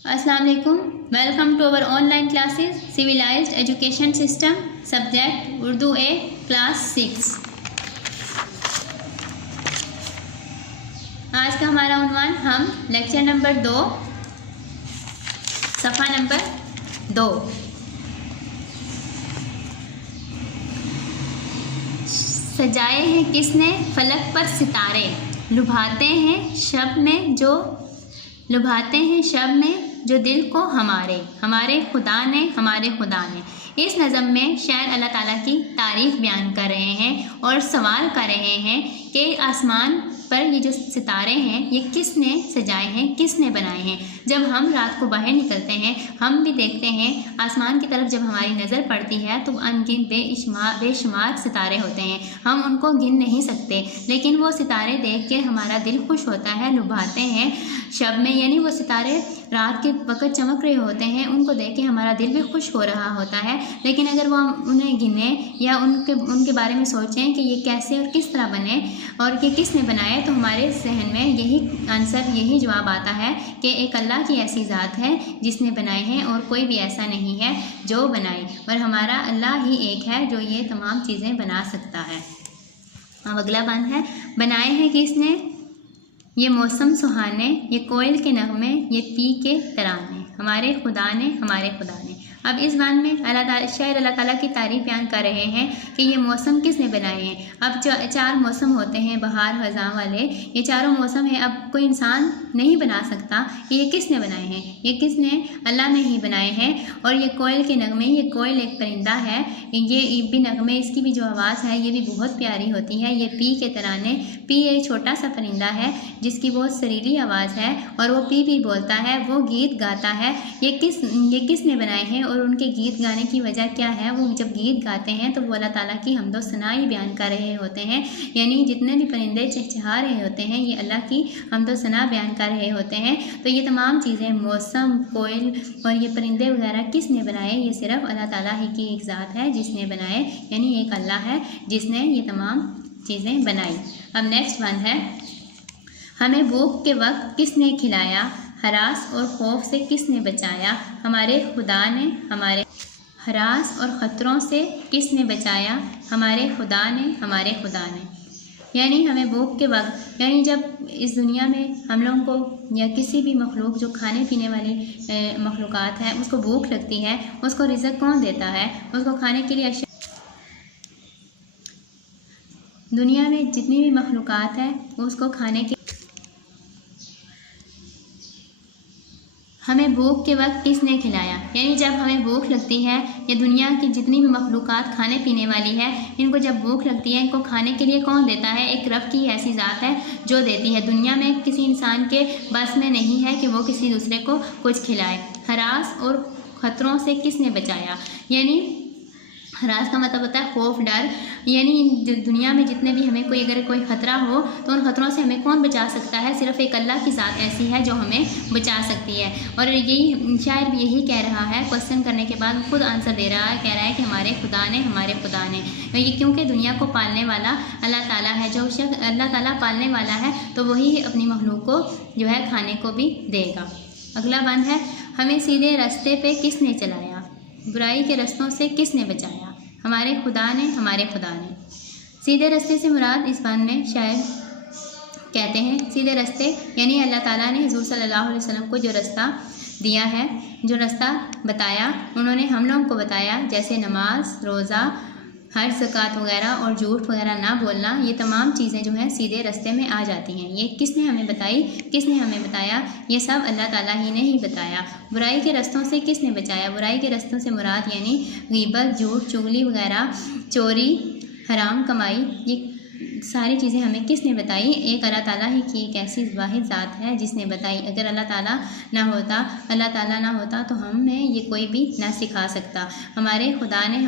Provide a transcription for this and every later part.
अस्सलाम वालेकुम। Welcome to our online classes civilised education system, subject Urdu A, class 6। आज का हमारा उन्वान हम लेक्चर नंबर 2 सफ़ा नंबर 2 सजाए हैं किसने फलक पर सितारे, लुभाते हैं शब में जो दिल को हमारे खुदा ने। इस नज़म में शायर अल्लाह ताला की तारीफ़ बयान कर रहे हैं और सवाल कर रहे हैं कि आसमान पर ये जो सितारे हैं ये किसने सजाए हैं, किसने बनाए हैं। जब हम रात को बाहर निकलते हैं हम भी देखते हैं आसमान की तरफ, जब हमारी नज़र पड़ती है तो अनगिन बेशुमार सितारे होते हैं, हम उनको गिन नहीं सकते, लेकिन वो सितारे देख के हमारा दिल खुश होता है, लुभाते हैं शब में, यानी वो सितारे रात के वक्त चमक रहे होते हैं, उनको देख के हमारा दिल भी खुश हो रहा होता है। लेकिन अगर वो हम उन्हें गिने या उनके बारे में सोचें कि ये कैसे और किस तरह बने और कि किसने बनाए, तो हमारे जहन में यही जवाब आता है कि एक अल्लाह की ऐसी ज़ात है जिसने बनाए हैं और कोई भी ऐसा नहीं है जो बनाए, और हमारा अल्लाह ही एक है जो ये तमाम चीज़ें बना सकता है। अब अगला बंद है, बनाए हैं किसने ये मौसम सुहाने, ये कोयल के नगमे, ये पी के तराने, हमारे खुदा ने। अब इस बात में शायर अल्लाह ताला की तारीफ़ बयान कर रहे हैं कि ये मौसम किसने बनाए हैं। अब 4 मौसम होते हैं बहार ख़ज़ां वाले, ये चारों मौसम हैं। अब कोई इंसान नहीं बना सकता कि ये किसने बनाए हैं, ये किसने अल्लाह ने ही बनाए हैं। और ये कोयल के नगमे, ये कोयल एक परिंदा है, ये भी नगमे, इसकी भी जो आवाज़ है ये भी बहुत प्यारी होती है। ये पी के तराने, पी एक छोटा सा परिंदा है जिसकी बहुत सुरीली आवाज़ है और वो पी बोलता है, वो गीत गाता है। ये किसने बनाए हैं और उनके गीत गाने की वजह क्या है। वो जब गीत गाते हैं तो वो अल्लाह ताला की हम्दो सना ही बयान कर रहे होते हैं, यानी जितने भी परिंदे चहचहा रहे होते हैं ये अल्लाह की हम्दो सना बयान कर रहे होते हैं। तो ये तमाम चीज़ें, मौसम, कोयल और ये परिंदे वगैरह किसने बनाए, ये सिर्फ अल्लाह ताला ही की एक ज़ात है जिसने बनाए, यानी एक अल्लाह है जिसने ये तमाम चीज़ें बनाई। अब नेक्स्ट वन है, हमें भूख के वक्त किसने खिलाया, हरास और खौफ से किसने बचाया, हमारे खुदा ने। हरास और ख़तरों से किसने बचाया, हमारे खुदा ने। यानी हमें भूख के वक्त, यानी जब इस दुनिया में हम लोगों को या किसी भी मखलूक जो खाने पीने वाली मखलूक़ात है उसको भूख लगती है, उसको रिज़्क़ कौन देता है, उसको खाने के लिए दुनिया में जितनी भी मखलूक़ात है उसको खाने के। हमें भूख के वक्त किसने खिलाया, यानी जब हमें भूख लगती है या दुनिया की जितनी भी मखलूक़ात खाने पीने वाली है, इनको जब भूख लगती है इनको खाने के लिए कौन देता है, एक रब की ऐसी ज़ात है जो देती है। दुनिया में किसी इंसान के बस में नहीं है कि वो किसी दूसरे को कुछ खिलाए। हरास और ख़तरों से किसने बचाया, यानी हरास का मतलब होता है खौफ, डर, यानी दुनिया में जितने भी हमें अगर कोई ख़तरा हो तो उन ख़तरों से हमें कौन बचा सकता है, सिर्फ़ एक अल्लाह की ज़ात ऐसी है जो हमें बचा सकती है। और यही शायर भी यही कह रहा है, क्वेश्चन करने के बाद खुद आंसर दे रहा है, कह रहा है कि हमारे खुदा ने। ये क्योंकि दुनिया को पालने वाला अल्लाह ताला है, जो शख्स अल्लाह ताला पालने वाला है तो वही अपनी मखलूक को जो है खाने को भी देगा। अगला बंद है, हमें सीधे रास्ते पे किसने चलाया, बुराई के रास्तों से किसने बचाया, हमारे खुदा ने। सीधे रास्ते से मुराद इस बात में शायद कहते हैं, सीधे रास्ते यानी अल्लाह ताला ने हुज़ूर सल्लल्लाहु अलैहि वसल्लम को जो रास्ता दिया है, जो रास्ता बताया, उन्होंने हम लोगों को बताया, जैसे नमाज, रोज़ा, हज, ज़कात वगैरह और झूठ वगैरह ना बोलना, ये तमाम चीज़ें जो हैं सीधे रास्ते में आ जाती हैं। ये किसने हमें बताया, ये सब अल्लाह ताला ही ने ही बताया। बुराई के रास्तों से किसने बचाया, बुराई के रास्तों से मुराद यानी गीबत, झूठ, चुगली वगैरह, चोरी, हराम कमाई, ये सारी चीज़ें हमें किसने बताई, एक अल्लाह ताला ही की एक ऐसी वाहिद ज़ात है जिसने बताई। अगर अल्लाह ताला ना होता तो हमें ये कोई भी ना सिखा सकता। हमारे खुदा ने,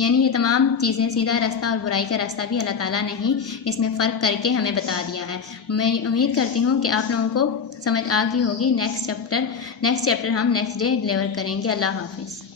यानी ये तमाम चीज़ें, सीधा रास्ता और बुराई का रास्ता भी अल्लाह ताला ने ही इसमें फ़र्क करके हमें बता दिया है। मैं उम्मीद करती हूँ कि आप लोगों को समझ आ गई होगी। नेक्स्ट चैप्टर हम नेक्स्ट डे डिलीवर करेंगे। अल्लाह हाफिज़।